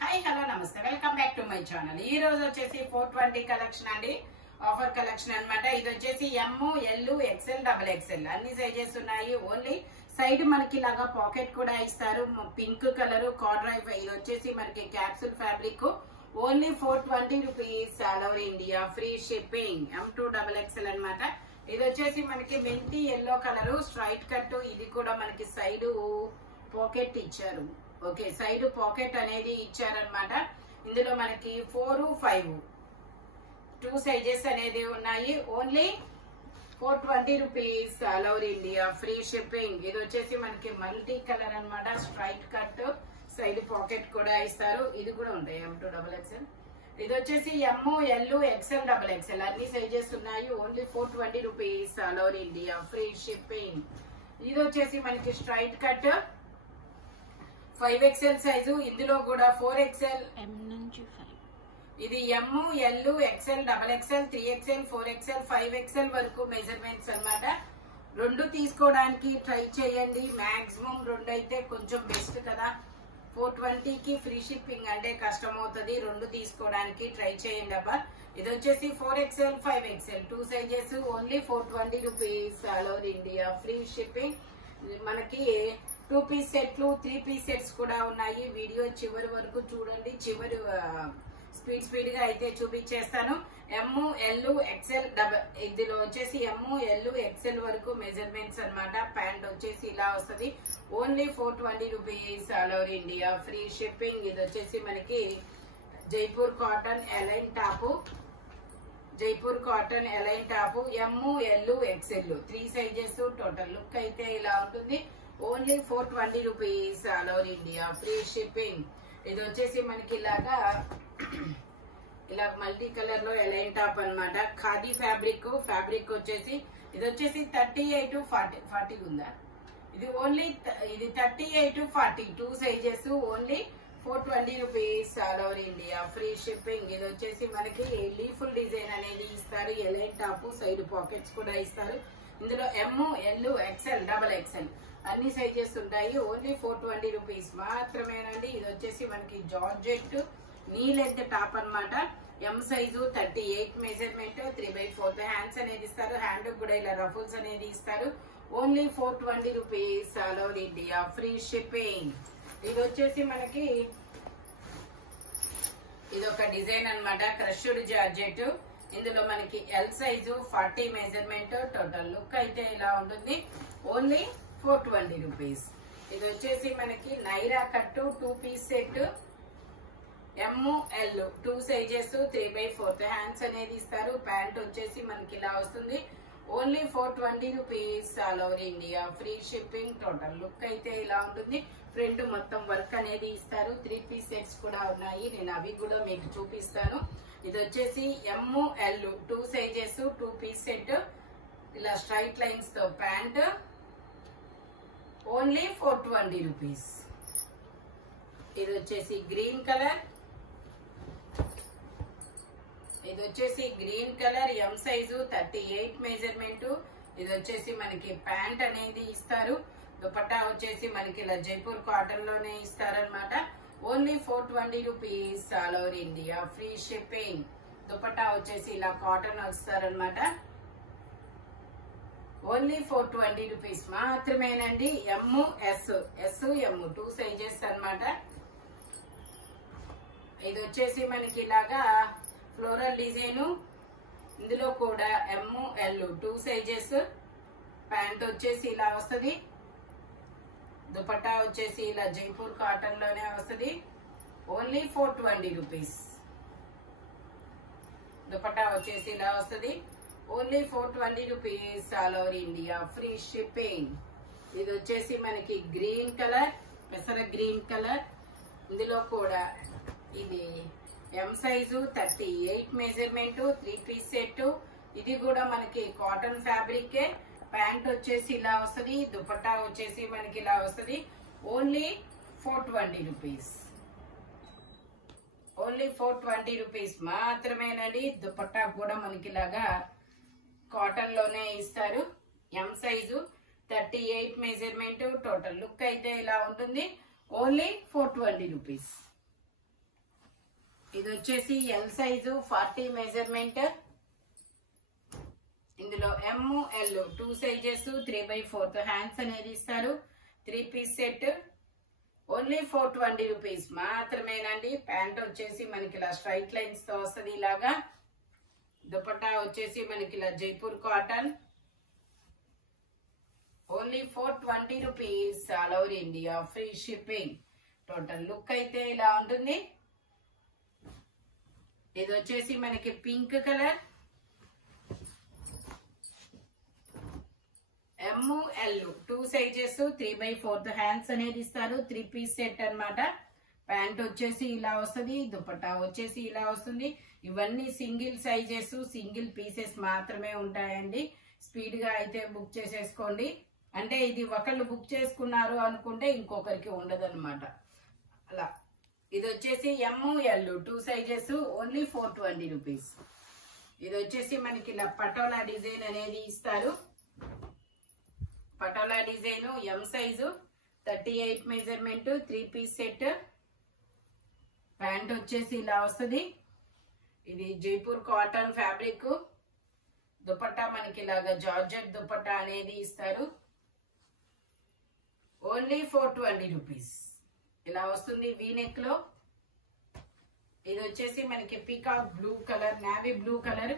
Hi hello నమస్తే welcome back to my channel. ఈ రోజు వచ్చేసి 420 కలెక్షన్ అండి, ఆఫర్ కలెక్షన్ అన్నమాట. ఇది వచ్చేసి M, L, XL, double XL అన్ని సైజెస్ ఉన్నాయి. ఓన్లీ సైడ్ మనకి ఇలాగా పాకెట్ కూడా ఇస్తారు, పింక్ కలర్ కార్డ్రైవ్. ఇది వచ్చేసి మనకి capsule fabric. Only 420 rupees, all over India, free shipping. M2 double XL అనమాట. ఇది వచ్చేసి మనకి మెంతి ఎల్లో కలర్ స్ట్రైట్ కట్. ఇది కూడా మనకి సైడ్ పాకెట్ ఇచ్చారు. ఓకే, సైడ్ పాకెట్ అనేది ఇచ్చారనమాట. ఇందులో మనకి 4, 5 2 సైజెస్ అనేది ఉన్నాయి. Only 420 rupees, all over India, free shipping. ఇది వచ్చేసి మనకి మల్టీ కలర్ అనమాట, స్ట్రైట్ కట్, సైడ్ పాకెట్ కూడా ఇస్తారు. ఇది కూడా ఉంటాయి M2 డబుల్ ఎక్స్ఎల్. ఇది వచ్చేసి M, L, XL, double XL అన్ని సైజెస్ ఉన్నాయి. Only 420 rupees, all over India, free shipping. ఇది వచ్చేసి మనకి స్ట్రైట్ కట్ 5XL సైజు. ఇందులో కూడా 4XL, ఇది M, L, XL, double XL, 3XL, 4XL, 5XL వరకు మెజర్మెంట్స్ అన్నమాట. రెండు తీసుకోవడానికి ట్రై చేయండి. మాక్సిమం రెండు అయితే కొంచెం బెస్ట్ కదా. 420కి ఫ్రీ షిప్పింగ్ అంటే కష్టం అవుతుంది. రెండు తీసుకోవడానికి ట్రై చేయండి అబ్బా. ఇది వచ్చేసి 4XL, 5XL 2 sizes. Only 420 rupees, all over India, free shipping. మనకి 2 పీస్ సెట్లు, 3 పీస్ సెట్స్ కూడా ఉన్నాయి. వీడియో చివరి వరకు చూడండి. చివరి స్పీడ్ గా అయితే చూపించేస్తాను. ఎమ్, ఎల్, ఎక్స్ఎల్, ఇందులో వచ్చేసి ఎమ్, ఎల్, ఎక్స్ఎల్ వరకు మెజర్మెంట్స్ అన్నమాట. ప్యాంట్ వచ్చేసి ఇలా వస్తుంది. Only 420 rupees, all over India, free shipping. ఇది వచ్చేసి మనకి Jaipur cotton A line top, Jaipur cotton A line top. M, L, XL 3 sizes. Total look అయితే ఇలా ఉంటుంది. Only 420 rupees, all over India, free shipping. ఇది వచ్చేసి మనకి ఇలాగా ఇలా మల్టీ కలర్ లో ఎలైన్ టాప్ అన్నమాట. ఖాదీ ఫ్యాబ్రిక్. ఫ్యాబ్రిక్ వచ్చేసి ఇది వచ్చేసి 38, 40 ఉందా? ఇది ఓన్లీ ఇది 38, 40 2 sizes. Only 420 rupees, all over India, free shipping. ఇది వచ్చేసి మనకి లీఫుల్ డిజైన్ అనేది ఇస్తారు. ఎలైన్ టాప్, సైడ్ పాకెట్స్ కూడా ఇస్తారు. ఇందులో M, L, XL, double XL అన్ని సైజెస్ ఉంటాయి. ఓన్లీ 420 రూపీస్ మాత్రమేనండి. ఇది వచ్చేసి మనకి జార్జెట్ నీ లెంత్ టాప్ అన్నమాట. ఎం సైజు 38 మెజర్మెంట్, 3/4 హ్యాండ్స్ అనేది ఇస్తారు. హ్యాండ్ కూడా ఇలా రఫుల్స్ అనేది ఇస్తారు. Only 420 rupees, all over India, free shipping. ఇది వచ్చేసి మనకి ఇది ఒక డిజైన్ అన్నమాట, క్రష్డ్ జార్జెట్. ఇందులో మనకి L size 40 measurement. Total look అయితే ఇలా ఉంటుంది. Only 420 rupees. ఇది వచ్చేసి మనకి నైరా కట్టు 2 పీస్ సెట్. ఎమ్, ఎల్ 2 సైజెస్, 3/4 హ్యాండ్స్ అనేది ఇస్తారు. ప్యాంట్ వచ్చేసి మనకి ఇలా వస్తుంది. Only 420 rupees, all over India, free shipping. Total look అయితే ఇలా ఉంటుంది. ఫ్రంట్ మొత్తం వర్క్ అనేది ఇస్తారు. 3 పీస్ సెట్స్ కూడా ఉన్నాయి. నేను అవి కూడా మీకు చూపిస్తాను. ఇది వచ్చేసి M, L 2 sizes, 2 piece set. ఇలా స్ట్రైట్ లైన్స్ తో ప్యాంట్. Only 420 rupees. ఇది వచ్చేసి గ్రీన్ కలర్. ఇది వచ్చేసి green colour, M size 38 measurement. ఇది వచ్చేసి మనకి ప్యాంట్ అనేది ఇస్తారు. దుపట్టా వచ్చేసి మనకి ఇలా జైపూర్ కాటన్ లోనే ఇస్తారనమాట. Only 420 rupees, all over India, free shipping. Dupatta వచ్చేసి ఇలా కాటన్ వస్తారనమాట. ఓన్లీ 420 రూపీస్ మాత్రమేనండి. ఎమ్, ఎస్, ఎమ్ 2 సైజెస్ అన్నమాట. ఇది వచ్చేసి మనకి ఇలాగా ఫ్లోరల్ డిజైన్. ఇందులో కూడా ఎమ్, ఎల్ 2 సైజెస్. ప్యాంట్ వచ్చేసి ఇలా వస్తుంది. దుపట్టా వచ్చేసి ఇలా జైపూర్ కాటన్ లోనే వస్తుంది. Only 420 rupees. దుపట్టా వచ్చేసి ఇలా వస్తుంది. Only 420 rupees, all over India, free shipping. ఇది వచ్చేసి మనకి గ్రీన్ కలర్, పెసర గ్రీన్ కలర్. ఇందులో కూడా ఇది M size 38 measurement, 3 piece set. ఇది కూడా మనకి కాటన్ ఫ్యాబ్రిక్. ప్యాంట్ వచ్చేసి ఇలా వస్తుంది. దుపట్టా వచ్చేసి మనకి ఇలా వస్తుంది. Only 420 rupees. ఓన్లీ 420 రూపీస్ మాత్రమేనండి. దుపట్టా కూడా మనకి ఇలాగా కాటన్ లోనే ఇస్తారు. ఎం సైజు 38 మెజర్మెంట్. టోటల్ లుక్ అయితే ఇలా ఉంటుంది. Only 420 rupees. ఇది వచ్చేసి ఎల్ సైజు 40 మెజర్మెంట్. ఇందులో ఎం ఎల్ 2 సైజెస్ 3/4 హ్యాండ్స్ అనేది ఇస్తారు. 3 పీస్ సెట్ ఓన్లీ 420 రూపీస్ మాత్రమేనండి. ప్యాంట్ వచ్చేసి మనకి ఇలా స్ట్రైట్ లైన్స్ తో వస్తుంది ఇలాగా. దుపట్టా వచ్చేసి మనకి ఇలా Jaipur cotton only 420 rupees all over India free shipping. Total look అయితే ఇలా ఉంటుంది. ఇది వచ్చేసి మనకి పింక్ కలర్ ఎం ఎల్ 2 సైజెస్ 3/4 హ్యాండ్స్ అనేది ఇస్తారు. 3 పీస్ సెట్ అన్నమాట. ప్యాంట్ వచ్చేసి ఇలా వస్తుంది. దుపట్టా వచ్చేసి ఇలా వస్తుంది. ఇవన్నీ సింగిల్ సైజెస్ సింగిల్ పీసెస్ మాత్రమే ఉంటాయండి. స్పీడ్ గా అయితే బుక్ చేసేసుకోండి. అంటే ఇది ఒకళ్ళు బుక్ చేసుకున్నారు అనుకుంటే ఇంకొకరికి ఉండదు అనమాట అలా. ఇది వచ్చేసి M L 2 sizes only 420 rupees. ఇది వచ్చేసి మనకి ఇలా పటోలా డిజైన్ అనేది ఇస్తారు. Patola design M size 38 measurement 3 piece set. Pant వచ్చేసి ఇలా వస్తుంది. ఇది జైపూర్ కాటన్ ఫ్యాబ్రిక్. దుపట్టా మనకి ఇలాగా జార్జెట్ దుపట్టా అనేది ఇస్తారు. ఓన్లీ 420 రూపీస్ ఇలా వస్తుంది వీ నెక్ లో. ఇది వచ్చేసి మనకి peacock blue colour navy blue colour.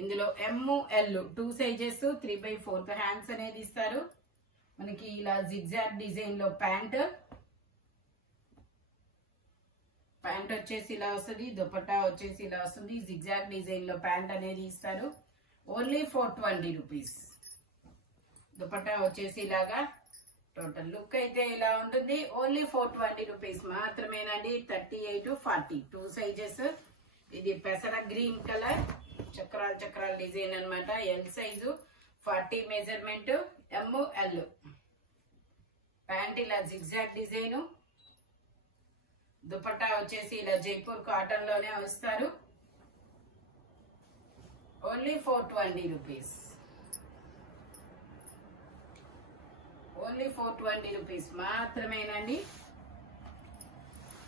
ఇందులో ఎం ఎల్ 2 సైజెస్ 3/4 హ్యాండ్స్ అనేది ఇస్తారు. మనకి ఇలా జిగ్జాగ్ డిజైన్ లో ప్యాంట్ వచ్చేసి ఇలా వస్తుంది. దుపట్టా వచ్చేసి ఇలా వస్తుంది. జిగ్జాగ్ డిజైన్ లో ప్యాంట్ అనేది ఇస్తారు. Only 420 rupees. దుపట్టా వచ్చేసి ఇలాగా. టోటల్ లుక్ అయితే ఇలా ఉంటుంది. ఓన్లీ 420 రూపీస్ మాత్రమేనండి. 38 40 2 సైజెస్. ఇది పెసర గ్రీన్ కలర్ చక్రాల చక్రాల డిజైన్ అన్నమాట. L size 40 measurement M L. Pant ఇలా జిగ్జాగ్ డిజైన్. దుపట్టా వచ్చేసి ఇలా జైపూర్ కాటన్ లోనే వస్తారు. Only 420 rupees. ఓన్లీ 420 రూపీస్ మాత్రమేనండి.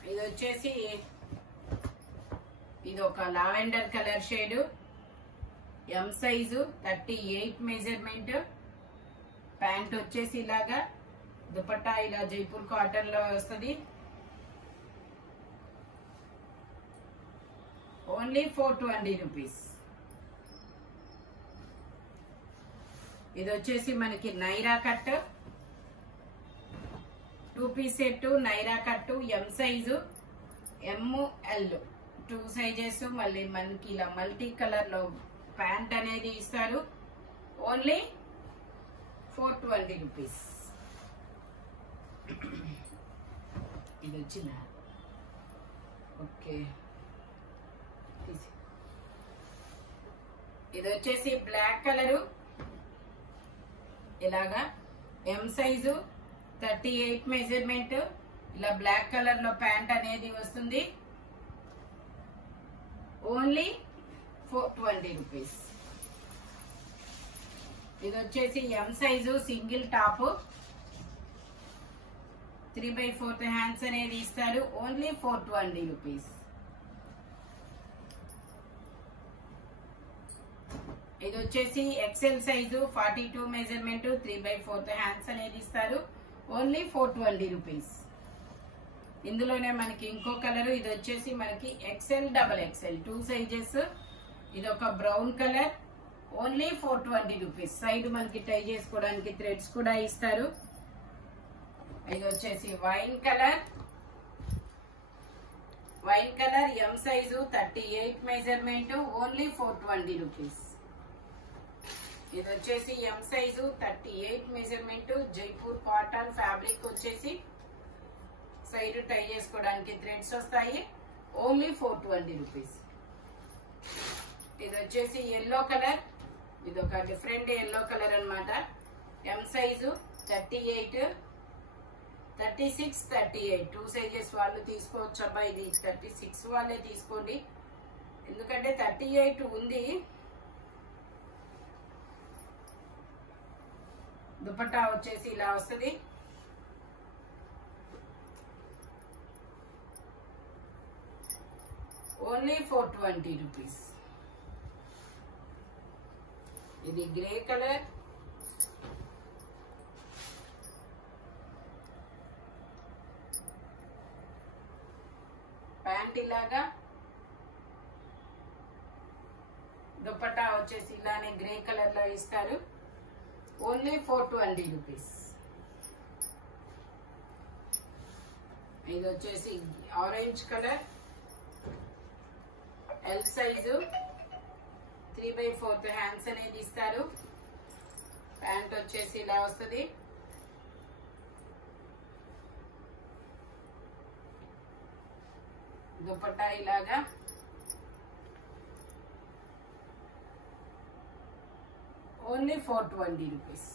ఇది వచ్చేసి ఇది ఒక lavender colour shade M size 38 measurement. Pant వచ్చేసి ఇలాగా. దుపట్టా ఇలా జైపూర్ కాటన్ లో వస్తుంది. Only 420 rupees. ఇది వచ్చేసి మనకి Naira cut 2 piece set. Naira cut M size M L 2 sizes. మళ్ళీ మనకి ఇలా మల్టీ కలర్ లో ప్యాంట్ అనేది ఇస్తారు. Only 420 rupees. ఇది వచ్చిందా? ఓకే. ఇది వచ్చేసి బ్లాక్ కలరు ఇలాగా ఎం సైజు 38 మెజర్మెంట్. ఇలా బ్లాక్ కలర్ లో ప్యాంట్ అనేది వస్తుంది. Only 420 rupees. ఇది వచ్చేసి M size single top 3/4 hands అనేది ఇస్తారు. Only 420 rupees. ఇది వచ్చేసి ఎక్సెల్ సైజు 42 మెజర్మెంట్ 3/4 హ్యాండ్స్ అనేది ఇస్తారు. Only 420 rupees. ఇందులోనే మనకి ఇంకో కలర్. ఇది వచ్చేసి మనకి ఎక్సెల్ డబల్ ఎక్సెల్ 2 సైజెస్. ఇది ఒక brown colour. Only 420 rupees. Side మనకి టై చేసుకోవడానికి థ్రెడ్స్ కూడా ఇస్తారు. ఇది వచ్చేసి wine colour M size 38 measurement. Only 420 rupees. ఇది వచ్చేసి ఎం size 38 measurement Jaipur cotton fabric వచ్చేసి సైడ్ టై చేసుకోవడానికి థ్రెడ్స్ వస్తాయి. Only 420 rupees. ఇది వచ్చేసి ఎల్లో కలర్. ఇది ఒక డిఫరెంట్ ఎల్లో కలర్ అన్నమాట. ఎం సైజు 38 36 38 2 సైజెస్ వాళ్ళు తీసుకోవచ్చు. అబ్బా ఇది 36 వాళ్ళే తీసుకోండి ఎందుకంటే 38 ఉంది. దుపట్టా వచ్చేసి ఇలా వస్తుంది. Only 420 rupees. ఇది గ్రే కలర్, ప్యాంట్ ఇలాగా, దుపట్టా వచ్చేసి ఇలానే గ్రే కలర్ లో ఇస్తారు. Only 420 rupees. ఇది వచ్చేసి orange colour, L size, 3/4 hands అనేది ఇస్తారు. ప్యాంట్ వచ్చేసి ఇలా వస్తుంది. దుపట్టా ఇలాగా, ఓన్లీ 420 రూపీస్.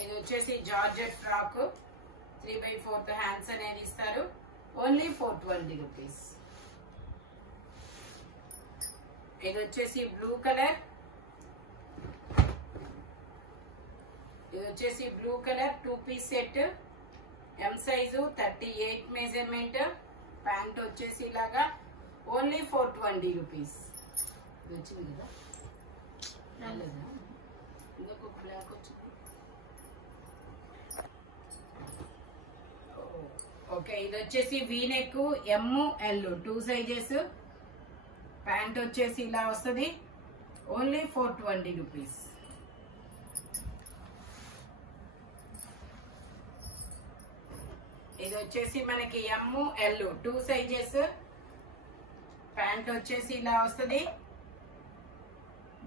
ఇది వచ్చేసి జార్జెట్ ఫ్రాక్, 3/4 హ్యాండ్స్ అనేది ఇస్తారు. Only 420 rupees. ఇది వచ్చేసి బ్లూ కలర్, ఇది వచ్చేసి blue colour 2 piece set, M size, 38 measurement. Pant వచ్చేసి ఇలాగా, ఓన్లీ 420 రూపీస్. ఇది వచ్చింది కదా, ఇంకొక బ్లాక్ వచ్చింది. ఓకే, ఇది వచ్చేసి వీనెక్, ఎమ్ ఎల్ 2 సైజెస్. ప్యాంట్ వచ్చేసి ఇలా వస్తుంది. Only 420 rupees. ఇది వచ్చేసి మనకి ఎమ్ ఎల్ 2 సైజెస్. ప్యాంట్ వచ్చేసి ఇలా వస్తుంది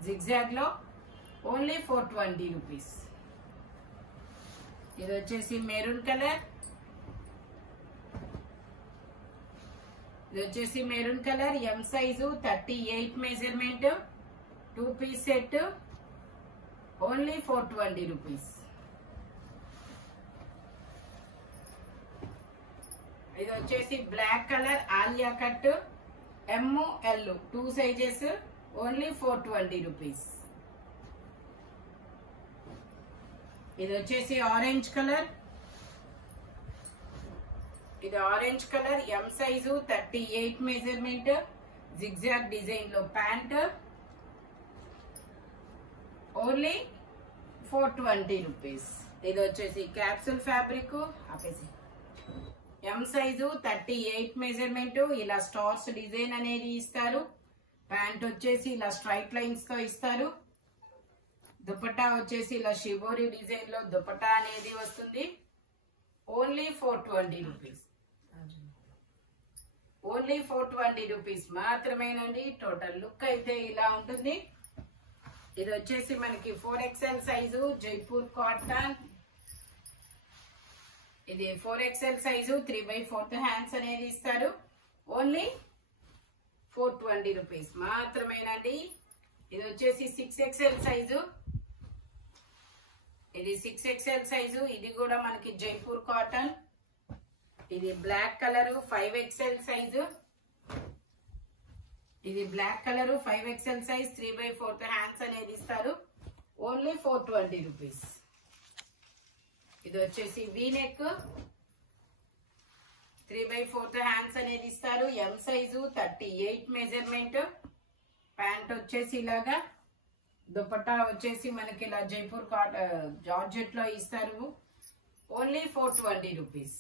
జిగ్జాగ్ లో. Only 420 rupees. ఇది వచ్చేసి మెరూన్ కలర్, ఇది వచ్చేసి maroon colour, M size, 38 measurement, 2 piece set. Only 420 rupees. ఇది వచ్చేసి black colour Alia cut, M L 2 sizes. Only 420 rupees. ఇది వచ్చేసి ఆరెంజ్ కలర్, ఇది orange colour, M size, 38 measurement, zigzag design లో ప్యాంట్. Only 420 rupees. ఇది వచ్చేసి క్యాప్సూల్ ఫ్యాబ్రిక్, ఆపేసి, M size, 38 measurement. ఇలా స్టార్స్ డిజైన్ అనేది ఇస్తారు. ప్యాంట్ వచ్చేసి ఇలా స్ట్రైట్ లైన్స్ తో ఇస్తారు. దుపట్టా వచ్చేసి ఇలా షిబోరి డిజైన్ లో దుపట్టా అనేది వస్తుంది. Only 420 rupees. ఓన్లీ 420 రూపీస్ మాత్రమేనండి. టోటల్ లుక్ అయితే ఇలా ఉంటుంది. ఇది వచ్చేసి మనకి 4XL సైజు జైపూర్ కాటన్. ఇది 4XL సైజు, 3/4 హ్యాండ్స్ అనేది ఇస్తారు. ఓన్లీ 420 రూపీస్ మాత్రమేనండి. ఇది వచ్చేసి 6XL సైజు, ఇది 6XL సైజు. ఇది కూడా మనకి జైపూర్ కాటన్. ఇది బ్లాక్ కలర్ 5XL సైజు, ఇది black colour 5XL size, 3/4 hands అనేది ఇస్తారు. Only 420 rupees. ఇది వచ్చేసి వీనెక్, 3/4 హ్యాండ్స్ అనేది ఇస్తారు. ఎం సైజు, 38 మెజర్మెంట్. ప్యాంట్ వచ్చేసి ఇలాగా, దుపట్టా వచ్చేసి మనకి ఇలా జైపూర్ జార్జెట్ లో ఇస్తారు. Only 420 rupees.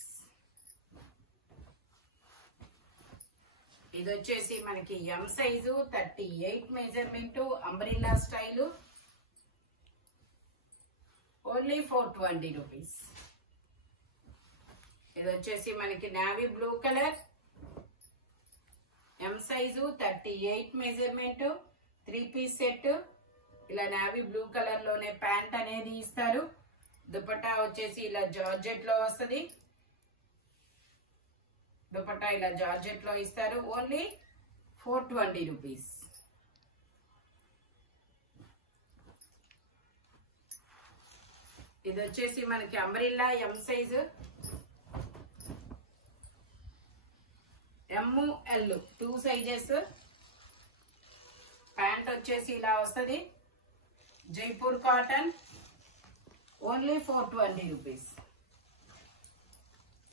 ఇది వచ్చేసి మనకి M size, 38 measurement, umbrella style. Only 420 rupees. ఇది వచ్చేసి మనకి navy blue colour, M size, 38 measurement, 3 piece set. ఇలా నావీ బ్లూ కలర్ లోనే ప్యాంట్ అనేది ఇస్తారు. దుపట్టా వచ్చేసి ఇలా జార్జెట్ లో వస్తుంది. దుపట్టా ఇలా జార్జెట్ లో ఇస్తారు. Only 420 rupees. ఇది వచ్చేసి మనకి umbrella M size, M L 2 sizes. Pant వచ్చేసి ఇలా వస్తుంది. జైపూర్ కాటన్. Only 420 rupees.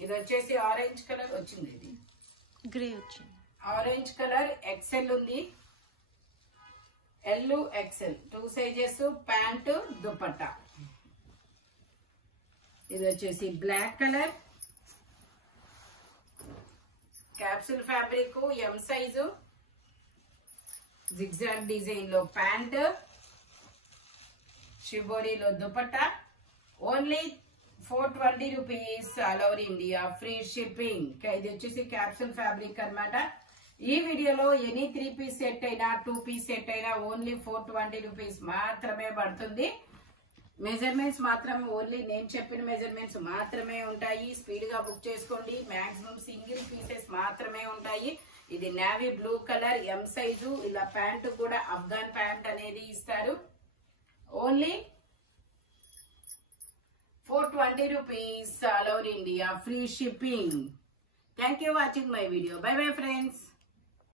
ఇది వచ్చేసి ఆరెంజ్ కలర్ వచ్చింది, ఇది గ్రే వచ్చింది. ఆరెంజ్ కలర్ ఎక్సెల్ ఉంది, L XL 2 sizes, pant dupatta. ఇది వచ్చేసి black colour capsule fabric, M size, zigzag design లో ప్యాంట్, షిబోరీలో dupatta. Only 420 rupees, all over India, free shipping. ఇది వచ్చేసి క్యాప్సూల్ ఫ్యాబ్రిక్ అన్నమాట. ఈ వీడియోలో ఎనీ 3 పీస్ సెట్ అయినా 2 పీస్ సెట్ అయినా ఓన్లీ 420 రూపీస్ మాత్రమే పడుతుంది. మెజర్మెంట్స్ మాత్రం ఓన్లీ నేను చెప్పిన మెజర్మెంట్స్ మాత్రమే ఉంటాయి. స్పీడ్ గా బుక్ చేసుకోండి. మాక్సిమం సింగిల్ పీసెస్ మాత్రమే ఉంటాయి. ఇది navy blue colour, M size. ఇలా ప్యాంటు కూడా అఫ్ఘాన్ ప్యాంట్ అనేది ఇస్తారు. Only 420 rupees, all over India, free shipping. Thank you for watching my video. Bye bye friends.